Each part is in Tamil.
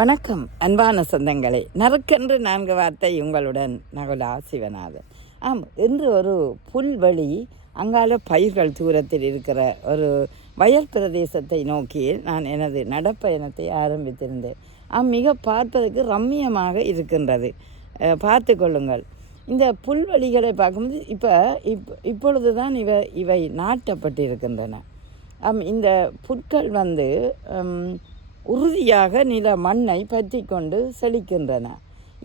வணக்கம் அன்பான சொந்தங்களே, நறுக்கென்று 4 வார்த்தை உங்களுடன் நகுலா சிவநாதன். இன்று ஒரு புல்வெளி அங்கால பயிர்கள் தூரத்தில் இருக்கிற ஒரு வயல் பிரதேசத்தை நோக்கி நான் எனது நடப்பயணத்தை ஆரம்பித்திருந்தேன். மிக பார்ப்பதற்கு ரம்மியமாக இருக்கின்றது. பார்த்து கொள்ளுங்கள். இந்த புல்வெளிகளை பார்க்கும்போது இப்பொழுது தான் இவை நாட்டப்பட்டிருக்கின்றன. இந்த புற்கள் உறுதியாக நில மண்ணை பற்றி கொண்டு செழிக்கின்றன.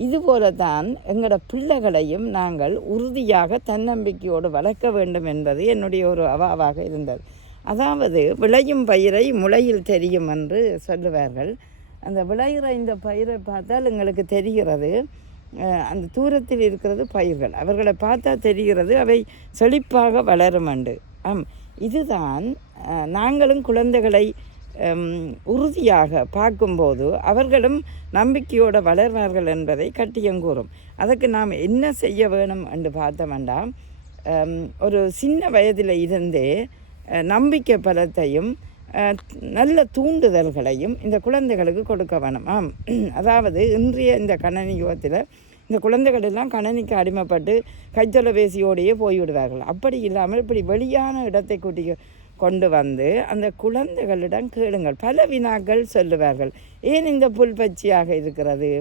இதுபோலத்தான் எங்களோட பிள்ளைகளையும் நாங்கள் உறுதியாக தன்னம்பிக்கையோடு வளர்க்க வேண்டும் என்பது என்னுடைய ஒரு அவாவாக இருந்தது. அதாவது விளையும் பயிரை முளையில் தெரியும் என்று சொல்லுவார்கள். அந்த விளைகிற இந்த பயிரை பார்த்தால் எங்களுக்கு தெரிகிறது, அந்த தூரத்தில் இருக்கிறது பயிர்கள். அவர்களை பார்த்தா தெரிகிறது அவை செழிப்பாக வளரும் என்று. இதுதான் நாங்களும் குழந்தைகளை உறுதியாக பார்க்கும்போது அவர்களும் நம்பிக்கையோடு வளர்வார்கள் என்பதை கட்டியங்கூறும். அதற்கு நாம் என்ன செய்ய வேணும் என்று பார்த்தோம்னா, ஒரு சின்ன வயதில் இருந்தே நம்பிக்கை பலத்தையும் நல்ல தூண்டுதல்களையும் இந்த குழந்தைகளுக்கு கொடுக்க வேணும். அதாவது இன்றைய இந்த கணனி யுகத்தில் இந்த குழந்தைகள் எல்லாம் கணனிக்கு அடிமைப்பட்டு கைத்தொலைபேசியோடையே போய்விடுவார்கள். அப்படி இல்லாமல் இப்படி வெளியான இடத்தை கொண்டு வந்து அந்த குழந்தைகளிடம் கேளுங்கள். பல வினாக்கள் சொல்லுவார்கள். ஏன் இந்த புல் பச்சையாக இருக்கிறது,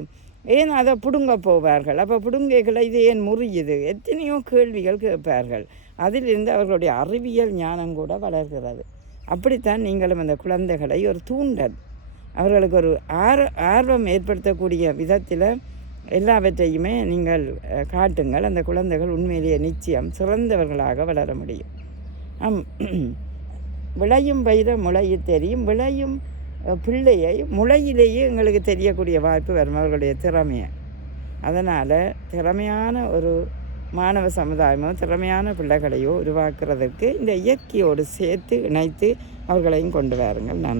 ஏன் அதை பிடுங்க போவார்கள், அப்போ பிடுங்கைகளை இது ஏன் முறியுது, எத்தனையோ கேள்விகள் கேட்பார்கள். அதிலிருந்து அவர்களுடைய அறிவியல் ஞானம் கூட வளர்கிறது. அப்படித்தான் நீங்களும் அந்த குழந்தைகளை ஒரு தூண்டல், அவர்களுக்கு ஒரு ஆர்வம் ஏற்படுத்தக்கூடிய விதத்தில் எல்லாவற்றையுமே நீங்கள் காட்டுங்கள். அந்த குழந்தைகள் உண்மையிலேயே நிச்சயம் சிறந்தவர்களாக வளர முடியும். விளையும் பயிரை முளையில் தெரியும், விளையும் பிள்ளையை முளையிலேயே எங்களுக்கு தெரியக்கூடிய வாய்ப்பு வரும் அவர்களுடைய திறமையை. அதனால் திறமையான ஒரு மாணவ சமுதாயமோ திறமையான பிள்ளைகளையோ உருவாக்குறதுக்கு இந்த இயற்கையோடு சேர்த்து இணைத்து அவர்களையும் கொண்டு வாருங்கள். நன்றி.